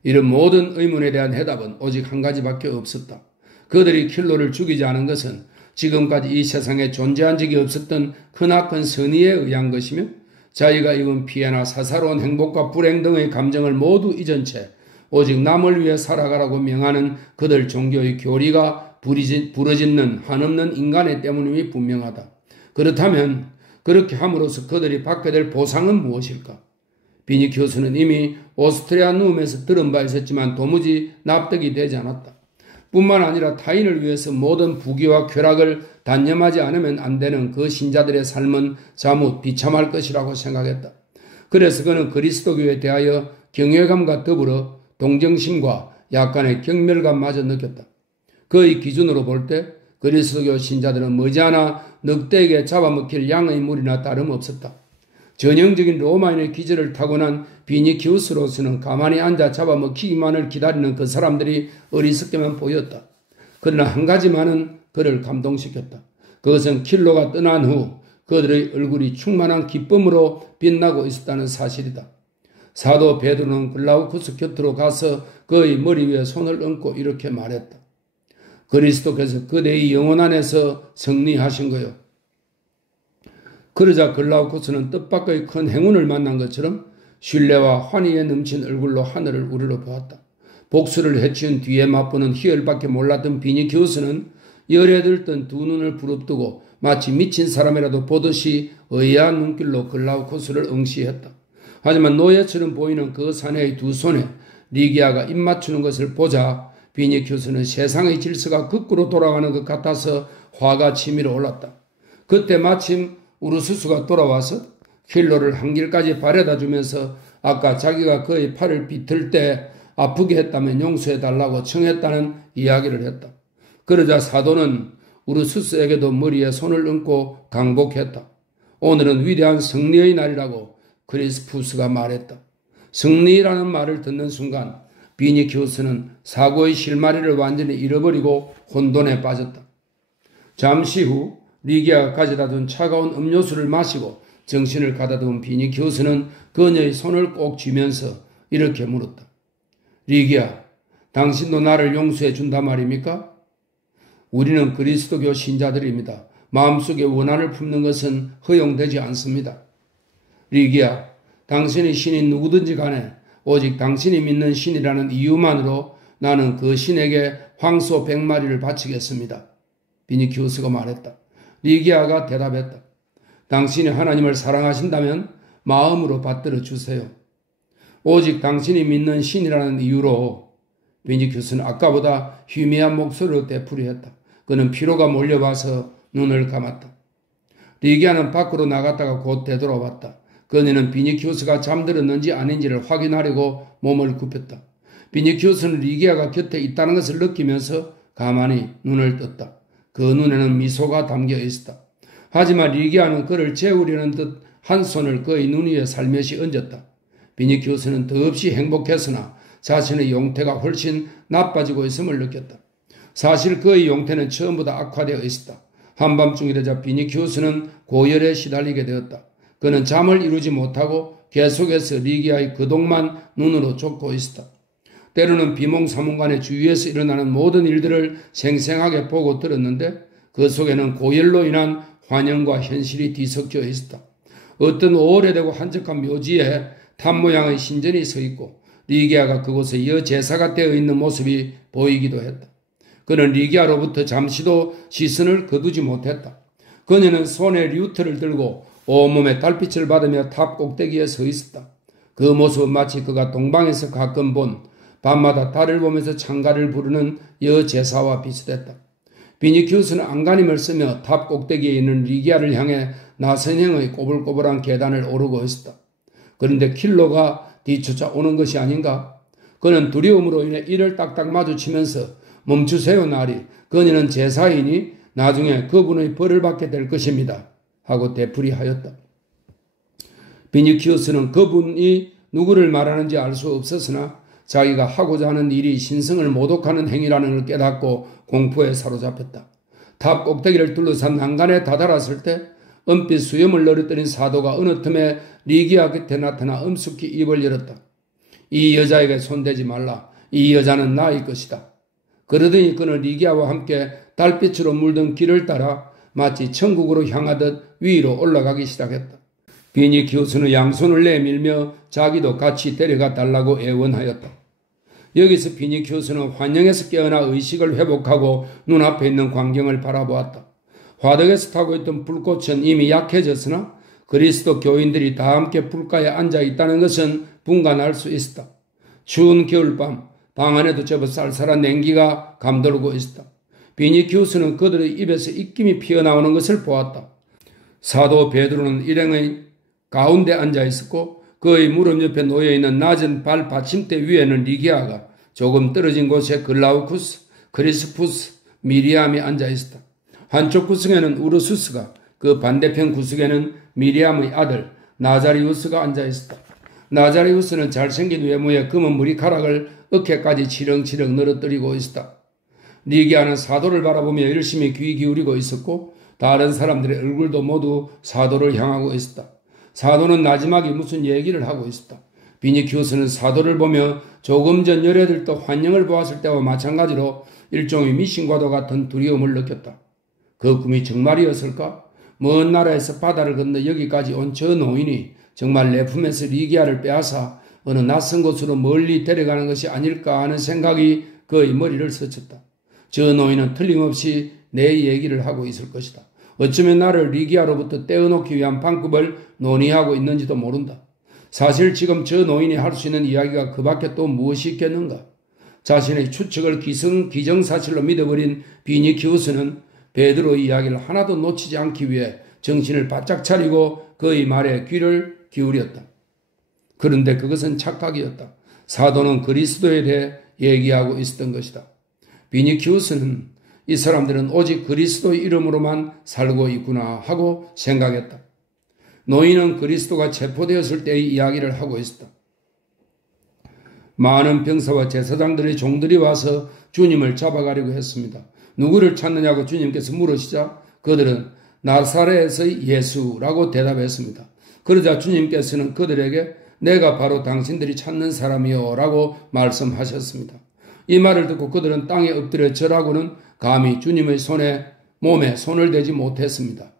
이런 모든 의문에 대한 해답은 오직 한 가지밖에 없었다. 그들이 킬로를 죽이지 않은 것은 지금까지 이 세상에 존재한 적이 없었던 크나큰 선의에 의한 것이며 자기가 입은 피해나 사사로운 행복과 불행 등의 감정을 모두 잊은 채 오직 남을 위해 살아가라고 명하는 그들 종교의 교리가 부러짓는 한없는 인간의 때문임이 분명하다. 그렇다면 그렇게 함으로써 그들이 받게 될 보상은 무엇일까? 비니키우스는 이미 오스트리아눔에서 들은 바 있었지만 도무지 납득이 되지 않았다. 뿐만 아니라 타인을 위해서 모든 부귀와 쾌락을 단념하지 않으면 안 되는 그 신자들의 삶은 사뭇 비참할 것이라고 생각했다. 그래서 그는 그리스도교에 대하여 경외감과 더불어 동정심과 약간의 경멸감마저 느꼈다. 그의 기준으로 볼 때 그리스도교 신자들은 머지않아 늑대에게 잡아먹힐 양의 물이나 다름없었다. 전형적인 로마인의 기질을 타고난 비니키우스로서는 가만히 앉아 잡아먹히기만을 기다리는 그 사람들이 어리석게만 보였다. 그러나 한 가지만은 그를 감동시켰다. 그것은 킬로가 떠난 후 그들의 얼굴이 충만한 기쁨으로 빛나고 있었다는 사실이다. 사도 베드로는 글라우쿠스 곁으로 가서 그의 머리 위에 손을 얹고 이렇게 말했다. 그리스도께서 그대의 영혼 안에서 승리하신 거요. 그러자 글라우쿠스는 뜻밖의 큰 행운을 만난 것처럼 신뢰와 환희에 넘친 얼굴로 하늘을 우러러 보았다. 복수를 해치운 뒤에 맛보는 희열밖에 몰랐던 비니키우스는 열에 들던 두 눈을 부릅뜨고 마치 미친 사람이라도 보듯이 의아한 눈길로 글라우쿠스를 응시했다. 하지만 노예처럼 보이는 그 사내의 두 손에 리기아가 입맞추는 것을 보자 비니큐스는 세상의 질서가 거꾸로 돌아가는 것 같아서 화가 치밀어 올랐다. 그때 마침 우르수스가 돌아와서 킬로를 한 길까지 바래다 주면서 아까 자기가 그의 팔을 비틀 때 아프게 했다면 용서해달라고 청했다는 이야기를 했다. 그러자 사도는 우르수스에게도 머리에 손을 얹고 강복했다. 오늘은 위대한 승리의 날이라고 크리스푸스가 말했다. 승리라는 말을 듣는 순간 비니키우스는 사고의 실마리를 완전히 잃어버리고 혼돈에 빠졌다. 잠시 후 리기아가 가져다 둔 차가운 음료수를 마시고 정신을 가다듬은 비니키우스는 그녀의 손을 꼭 쥐면서 이렇게 물었다. 리기아, 당신도 나를 용서해 준단 말입니까? 우리는 그리스도교 신자들입니다. 마음속에 원한을 품는 것은 허용되지 않습니다. 리기아, 당신의 신이 누구든지 간에 오직 당신이 믿는 신이라는 이유만으로 나는 그 신에게 황소 100마리를 바치겠습니다. 비니키우스가 말했다. 리기아가 대답했다. 당신이 하나님을 사랑하신다면 마음으로 받들어 주세요. 오직 당신이 믿는 신이라는 이유로 비니키우스는 아까보다 희미한 목소리로 되풀이했다. 그는 피로가 몰려와서 눈을 감았다. 리기아는 밖으로 나갔다가 곧 되돌아왔다. 그녀는 비니키우스가 잠들었는지 아닌지를 확인하려고 몸을 굽혔다. 비니키우스는 리기아가 곁에 있다는 것을 느끼면서 가만히 눈을 떴다. 그 눈에는 미소가 담겨 있었다. 하지만 리기아는 그를 재우려는 듯 한 손을 그의 눈 위에 살며시 얹었다. 비니키우스는 더없이 행복했으나 자신의 용태가 훨씬 나빠지고 있음을 느꼈다. 사실 그의 용태는 처음보다 악화되어 있었다. 한밤중이 되자 비니키우스는 고열에 시달리게 되었다. 그는 잠을 이루지 못하고 계속해서 리기아의 거동만 눈으로 쫓고 있었다. 때로는 비몽사몽간에 주위에서 일어나는 모든 일들을 생생하게 보고 들었는데 그 속에는 고열로 인한 환영과 현실이 뒤섞여 있었다. 어떤 오래되고 한적한 묘지에 탑 모양의 신전이 서 있고 리기아가 그곳에 여제사가 되어 있는 모습이 보이기도 했다. 그는 리기아로부터 잠시도 시선을 거두지 못했다. 그녀는 손에 류트를 들고 온몸에 달빛을 받으며 탑 꼭대기에 서 있었다. 그 모습은 마치 그가 동방에서 가끔 본 밤마다 달을 보면서 창가를 부르는 여제사와 비슷했다. 비니키우스는 안간힘을 쓰며 탑 꼭대기에 있는 리기아를 향해 나선형의 꼬불꼬불한 계단을 오르고 있었다. 그런데 킬로가 뒤쫓아 오는 것이 아닌가? 그는 두려움으로 인해 이를 딱딱 마주치면서 멈추세요 나리. 그녀는 제사이니 나중에 그분의 벌을 받게 될 것입니다. 하고 되풀이하였다. 비니키우스는 그분이 누구를 말하는지 알 수 없었으나 자기가 하고자 하는 일이 신성을 모독하는 행위라는 걸 깨닫고 공포에 사로잡혔다. 탑 꼭대기를 둘러싼 난간에 다다랐을 때 은빛 수염을 너릇거린 사도가 어느 틈에 리기아 곁에 나타나 엄숙히 입을 열었다. 이 여자에게 손대지 말라. 이 여자는 나의 것이다. 그러더니 그는 리기아와 함께 달빛으로 물든 길을 따라 마치 천국으로 향하듯 위로 올라가기 시작했다. 비니키우스는 양손을 내밀며 자기도 같이 데려가 달라고 애원하였다. 여기서 비니키우스는 환영에서 깨어나 의식을 회복하고 눈앞에 있는 광경을 바라보았다. 화덕에서 타고 있던 불꽃은 이미 약해졌으나 그리스도 교인들이 다 함께 불가에 앉아 있다는 것은 분간할 수 있었다. 추운 겨울밤 방 안에도 제법 쌀쌀한 냉기가 감돌고 있었다. 비니키우스는 그들의 입에서 입김이 피어나오는 것을 보았다. 사도 베드로는 일행의 가운데 앉아 있었고 그의 무릎 옆에 놓여있는 낮은 발 받침대 위에는 리기아가 조금 떨어진 곳에 글라우쿠스, 크리스푸스, 미리암이 앉아 있었다. 한쪽 구석에는 우르수스가 그 반대편 구석에는 미리암의 아들 나자리우스가 앉아 있었다. 나자리우스는 잘생긴 외모에 검은 머리카락을 어깨까지 치렁치렁 늘어뜨리고 있었다. 리기아는 사도를 바라보며 열심히 귀 기울이고 있었고 다른 사람들의 얼굴도 모두 사도를 향하고 있었다. 사도는 나지막이 무슨 얘기를 하고 있었다. 비니키우스는 사도를 보며 조금 전 열애들도 환영을 보았을 때와 마찬가지로 일종의 미신과도 같은 두려움을 느꼈다. 그 꿈이 정말이었을까? 먼 나라에서 바다를 건너 여기까지 온 저 노인이 정말 내 품에서 리기아를 빼앗아 어느 낯선 곳으로 멀리 데려가는 것이 아닐까 하는 생각이 그의 머리를 스쳤다. 저 노인은 틀림없이 내 얘기를 하고 있을 것이다. 어쩌면 나를 리기아로부터 떼어놓기 위한 방법을 논의하고 있는지도 모른다. 사실 지금 저 노인이 할 수 있는 이야기가 그 밖에 또 무엇이 있겠는가? 자신의 추측을 기정사실로 믿어버린 비니키우스는 베드로의 이야기를 하나도 놓치지 않기 위해 정신을 바짝 차리고 그의 말에 귀를 기울였다. 그런데 그것은 착각이었다. 사도는 그리스도에 대해 얘기하고 있었던 것이다. 비니키우스는 이 사람들은 오직 그리스도의 이름으로만 살고 있구나 하고 생각했다. 노인은 그리스도가 체포되었을 때의 이야기를 하고 있었다. 많은 병사와 제사장들의 종들이 와서 주님을 잡아가려고 했습니다. 누구를 찾느냐고 주님께서 물으시자 그들은 나사렛의 예수라고 대답했습니다. 그러자 주님께서는 그들에게 내가 바로 당신들이 찾는 사람이요 라고 말씀하셨습니다. 이 말을 듣고 그들은 땅에 엎드려 절하고는 감히 주님의 몸에 손을 대지 못했습니다.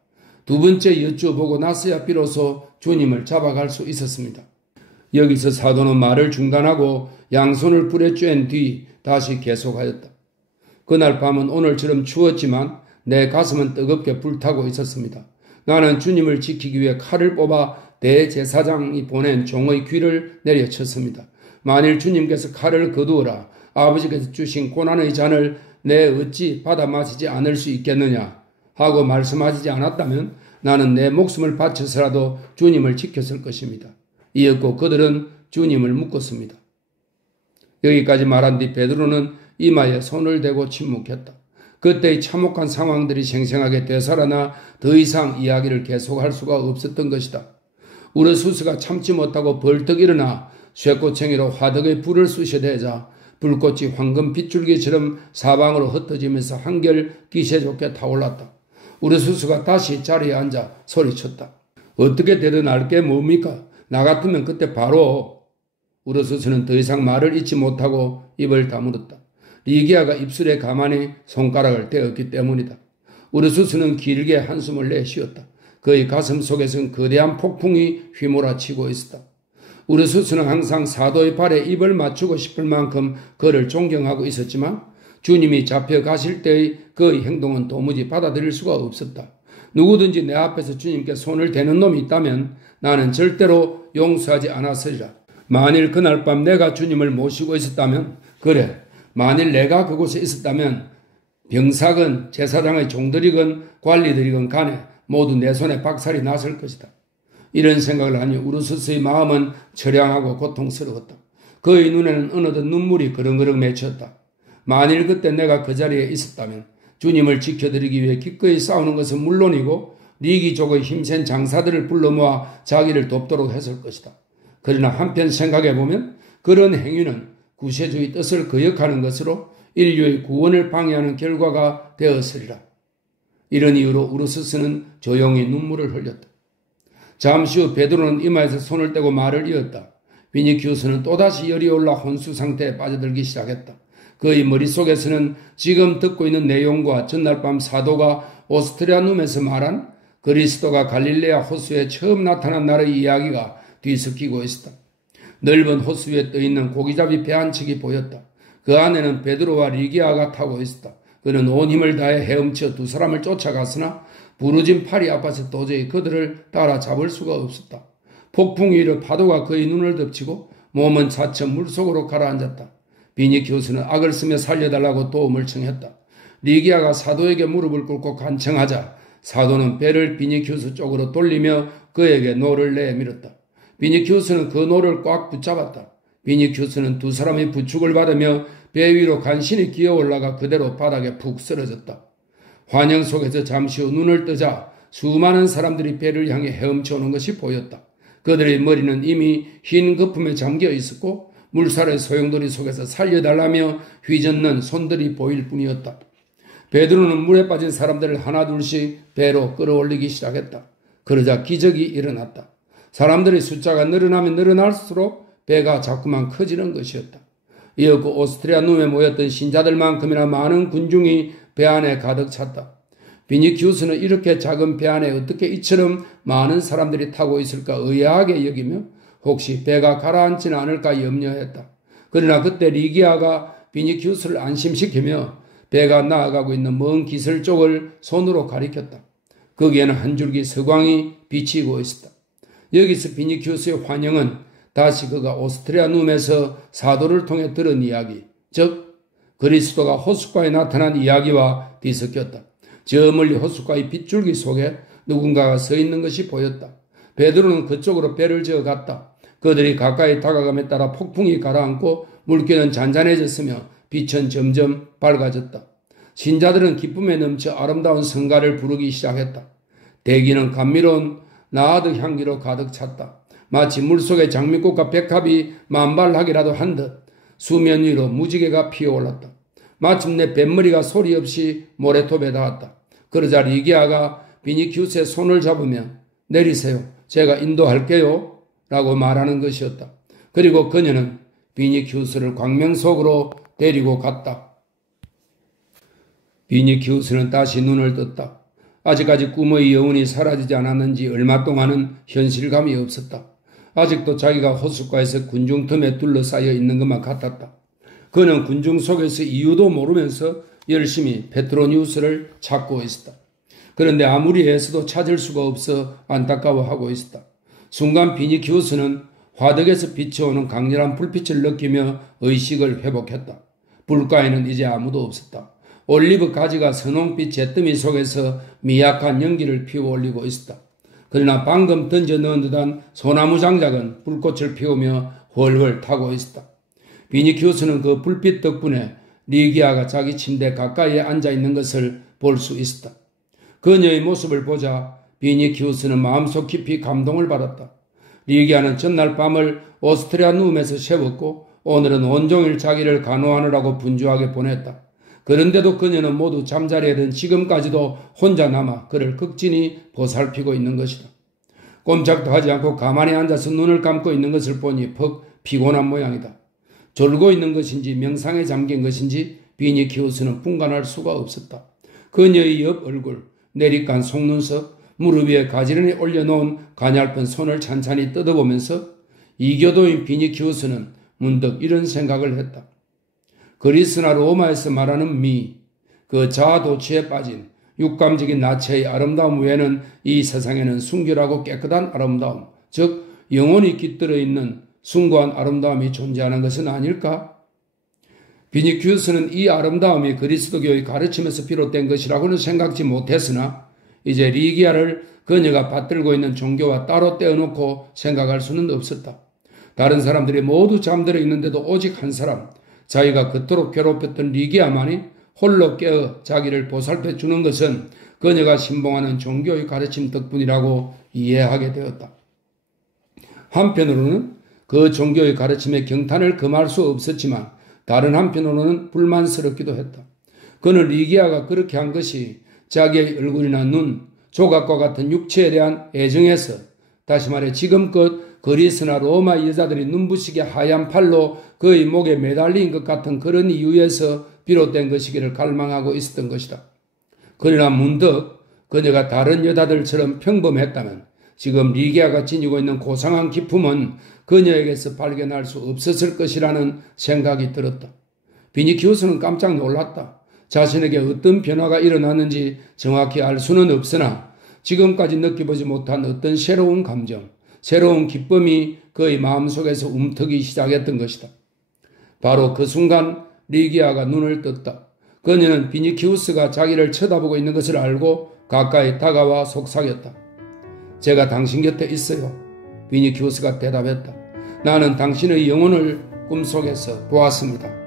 두 번째 여쭈어보고 나서야 비로소 주님을 잡아갈 수 있었습니다. 여기서 사도는 말을 중단하고 양손을 불에 쬐은 뒤 다시 계속하였다. 그날 밤은 오늘처럼 추웠지만 내 가슴은 뜨겁게 불타고 있었습니다. 나는 주님을 지키기 위해 칼을 뽑아 대제사장이 보낸 종의 귀를 내려쳤습니다. 만일 주님께서 칼을 거두어라 아버지께서 주신 고난의 잔을 내 어찌 받아 마시지 않을 수 있겠느냐 하고 말씀하시지 않았다면 나는 내 목숨을 바쳐서라도 주님을 지켰을 것입니다. 이었고 그들은 주님을 묶었습니다. 여기까지 말한 뒤 베드로는 이마에 손을 대고 침묵했다. 그때의 참혹한 상황들이 생생하게 되살아나 더 이상 이야기를 계속할 수가 없었던 것이다. 우르수스가 참지 못하고 벌떡 일어나 쇠꼬챙이로 화덕에 불을 쑤셔대자 불꽃이 황금 빗줄기처럼 사방으로 흩어지면서 한결 기세 좋게 타올랐다. 우르수스가 다시 자리에 앉아 소리쳤다. 어떻게 되든 알게 뭡니까? 나 같으면 그때 바로. 우르수스는 더 이상 말을 잇지 못하고 입을 다물었다. 리기아가 입술에 가만히 손가락을 대었기 때문이다. 우르수스는 길게 한숨을 내쉬었다. 그의 가슴 속에서는 거대한 폭풍이 휘몰아치고 있었다. 우르수스는 항상 사도의 발에 입을 맞추고 싶을 만큼 그를 존경하고 있었지만 주님이 잡혀가실 때의 그의 행동은 도무지 받아들일 수가 없었다. 누구든지 내 앞에서 주님께 손을 대는 놈이 있다면 나는 절대로 용서하지 않았으리라. 만일 그날 밤 내가 주님을 모시고 있었다면, 그래, 만일 내가 그곳에 있었다면 병사건 제사장의 종들이건 관리들이건 간에 모두 내 손에 박살이 났을 것이다. 이런 생각을 하니 우르수스의 마음은 처량하고 고통스러웠다. 그의 눈에는 어느덧 눈물이 그렁그렁 맺혔다. 만일 그때 내가 그 자리에 있었다면 주님을 지켜드리기 위해 기꺼이 싸우는 것은 물론이고 리기족의 힘센 장사들을 불러 모아 자기를 돕도록 했을 것이다. 그러나 한편 생각해보면 그런 행위는 구세주의 뜻을 거역하는 것으로 인류의 구원을 방해하는 결과가 되었으리라. 이런 이유로 우르수스는 조용히 눈물을 흘렸다. 잠시 후 베드로는 이마에서 손을 떼고 말을 이었다. 비니키우스는 또다시 열이 올라 혼수 상태에 빠져들기 시작했다. 그의 머릿속에서는 지금 듣고 있는 내용과 전날 밤 사도가 오스트리아눔에서 말한 그리스도가 갈릴레아 호수에 처음 나타난 날의 이야기가 뒤섞이고 있었다. 넓은 호수 위에 떠있는 고기잡이 배 한 척이 보였다. 그 안에는 베드로와 리기아가 타고 있었다. 그는 온 힘을 다해 헤엄쳐 두 사람을 쫓아갔으나 부러진 팔이 아파서 도저히 그들을 따라잡을 수가 없었다. 폭풍이 일어 파도가 그의 눈을 덮치고 몸은 차츰 물속으로 가라앉았다. 비니키우스는 악을 쓰며 살려달라고 도움을 청했다. 리기아가 사도에게 무릎을 꿇고 간청하자 사도는 배를 비니키우스 쪽으로 돌리며 그에게 노를 내밀었다. 비니키우스는 그 노를 꽉 붙잡았다. 비니키우스는 두 사람의 부축을 받으며 배 위로 간신히 기어 올라가 그대로 바닥에 푹 쓰러졌다. 환영 속에서 잠시 후 눈을 뜨자 수많은 사람들이 배를 향해 헤엄쳐 오는 것이 보였다. 그들의 머리는 이미 흰 거품에 잠겨 있었고 물살의 소용돌이 속에서 살려달라며 휘젓는 손들이 보일 뿐이었다. 베드로는 물에 빠진 사람들을 하나둘씩 배로 끌어올리기 시작했다. 그러자 기적이 일어났다. 사람들의 숫자가 늘어나면 늘어날수록 배가 자꾸만 커지는 것이었다. 이었고 오스트리아눔에 모였던 신자들만큼이나 많은 군중이 배 안에 가득 찼다. 비니키우스는 이렇게 작은 배 안에 어떻게 이처럼 많은 사람들이 타고 있을까 의아하게 여기며 혹시 배가 가라앉지는 않을까 염려했다. 그러나 그때 리기아가 비니키우스를 안심시키며 배가 나아가고 있는 먼 기슭 쪽을 손으로 가리켰다. 거기에는 한 줄기 서광이 비치고 있었다. 여기서 비니키우스의 환영은 다시 그가 오스트리아눔에서 사도를 통해 들은 이야기, 즉 그리스도가 호숫가에 나타난 이야기와 뒤섞였다. 저 멀리 호숫가의 빗줄기 속에 누군가가 서 있는 것이 보였다. 베드로는 그쪽으로 배를 저어 갔다. 그들이 가까이 다가감에 따라 폭풍이 가라앉고 물기는 잔잔해졌으며 빛은 점점 밝아졌다. 신자들은 기쁨에 넘쳐 아름다운 성가를 부르기 시작했다. 대기는 감미로운 나아드 향기로 가득 찼다. 마치 물속의 장미꽃과 백합이 만발하기라도 한 듯 수면 위로 무지개가 피어올랐다. 마침내 뱃머리가 소리 없이 모래톱에 닿았다. 그러자 리기아가 비니키우스의 손을 잡으며 내리세요. 제가 인도할게요. 라고 말하는 것이었다. 그리고 그녀는 비니키우스를 광명 속으로 데리고 갔다. 비니키우스는 다시 눈을 떴다. 아직까지 꿈의 여운이 사라지지 않았는지 얼마 동안은 현실감이 없었다. 아직도 자기가 호숫가에서 군중 틈에 둘러싸여 있는 것만 같았다. 그는 군중 속에서 이유도 모르면서 열심히 페트로니우스를 찾고 있었다. 그런데 아무리 애써도 찾을 수가 없어 안타까워하고 있었다. 순간 비니키우스는 화덕에서 비춰오는 강렬한 불빛을 느끼며 의식을 회복했다. 불가에는 이제 아무도 없었다. 올리브 가지가 선홍빛 잿더미 속에서 미약한 연기를 피워올리고 있었다. 그러나 방금 던져 넣은 듯한 소나무 장작은 불꽃을 피우며 훨훨 타고 있었다. 비니키우스는 그 불빛 덕분에 리기아가 자기 침대 가까이에 앉아있는 것을 볼 수 있었다. 그녀의 모습을 보자 비니키우스는 마음속 깊이 감동을 받았다. 리기아는 전날 밤을 오스트리아 누움에서 세웠고 오늘은 온종일 자기를 간호하느라고 분주하게 보냈다. 그런데도 그녀는 모두 잠자리에 든 지금까지도 혼자 남아 그를 극진히 보살피고 있는 것이다. 꼼짝도 하지 않고 가만히 앉아서 눈을 감고 있는 것을 보니 퍽 피곤한 모양이다. 졸고 있는 것인지 명상에 잠긴 것인지 비니키우스는 분간할 수가 없었다. 그녀의 옆 얼굴, 내리깐 속눈썹, 무릎 위에 가지런히 올려놓은 가냘픈 손을 찬찬히 뜯어보면서 이교도인 비니키우스는 문득 이런 생각을 했다. 그리스나 로마에서 말하는 미, 그 자아도취에 빠진 육감적인 나체의 아름다움 외에는 이 세상에는 순결하고 깨끗한 아름다움, 즉 영혼이 깃들어 있는 숭고한 아름다움이 존재하는 것은 아닐까? 비니키우스는 이 아름다움이 그리스도교의 가르침에서 비롯된 것이라고는 생각지 못했으나 이제 리기아를 그녀가 받들고 있는 종교와 따로 떼어놓고 생각할 수는 없었다. 다른 사람들이 모두 잠들어 있는데도 오직 한 사람, 자기가 그토록 괴롭혔던 리기아만이 홀로 깨어 자기를 보살펴 주는 것은 그녀가 신봉하는 종교의 가르침 덕분이라고 이해하게 되었다. 한편으로는 그 종교의 가르침에 경탄을 금할 수 없었지만 다른 한편으로는 불만스럽기도 했다. 그는 리기아가 그렇게 한 것이 자기의 얼굴이나 눈, 조각과 같은 육체에 대한 애정에서, 다시 말해 지금껏 그리스나 로마 여자들이 눈부시게 하얀 팔로 그의 목에 매달린 것 같은 그런 이유에서 비롯된 것이기를 갈망하고 있었던 것이다. 그러나 문득 그녀가 다른 여자들처럼 평범했다면 지금 리기아가 지니고 있는 고상한 기품은 그녀에게서 발견할 수 없었을 것이라는 생각이 들었다. 비니키우스는 깜짝 놀랐다. 자신에게 어떤 변화가 일어났는지 정확히 알 수는 없으나 지금까지 느껴보지 못한 어떤 새로운 감정, 새로운 기쁨이 그의 마음속에서 움트기 시작했던 것이다. 바로 그 순간 리기아가 눈을 떴다. 그녀는 비니키우스가 자기를 쳐다보고 있는 것을 알고 가까이 다가와 속삭였다. 제가 당신 곁에 있어요. 비니키우스가 대답했다. 나는 당신의 영혼을 꿈속에서 보았습니다.